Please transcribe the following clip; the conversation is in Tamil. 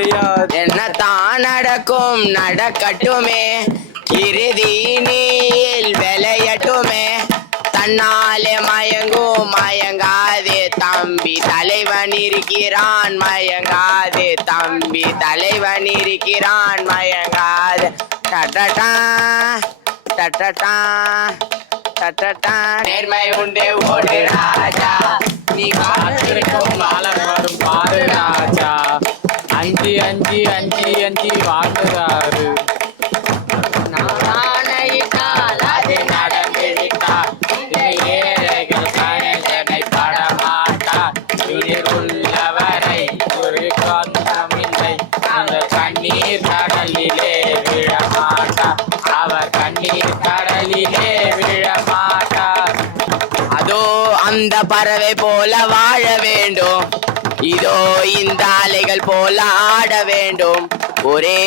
தெரியாது. என்னத்தான் நடக்கும் நடக்கட்டுமே, இறுதி நீல் விளையட்டுமே. தன்னாலே மயங்கும் மயங்காதே தம்பி, தலைவன் இருக்கிறான் மயங்காதே தம்பி, தலைவன் இருக்கிறான் மயங்காதே. Ta-ta ta-ta ta-ta. நேர்மை உண்டு ஓடு ராஜா, நீ காத்திருக்கும் காலம் வரும் பாரு ராஜா. அஞ்சி அஞ்சி அஞ்சி அஞ்சி வாழ்கிறாரு. நானாயிட்டால் அது நடந்துவிட்டால் ஏழைகள் கணேசனை படமாட்டார். உள்ளவரை ஒரு கந்தமில்லை, அந்த கண்ணீர் கடலிலே விழமாட்டார். அவர் கண்ணீர் கடலிலே விழமாட்டார். அதோ அந்த பறவை போல வாழ வேண்டும், இதோ இந்த அலைகள் போல ஆட வேண்டும். ஒரே